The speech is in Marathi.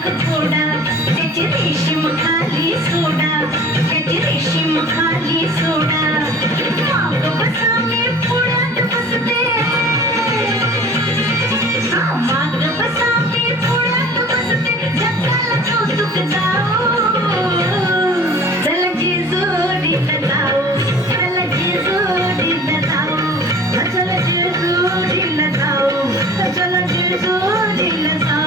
नख फोडा, त्याची रेशीम खाली सोडा, त्याची रेशीम खाली सोडा. माग बसा मी पुढ्यात बसते, माग बसा मी पुढ्यात बसते, जगाला कौतुक जाओ. चला जी जोडीला जाऊ, चला जी जोडीला जाऊ, चला जी जोडीला जाऊ, चला जी जोडीला जाऊ.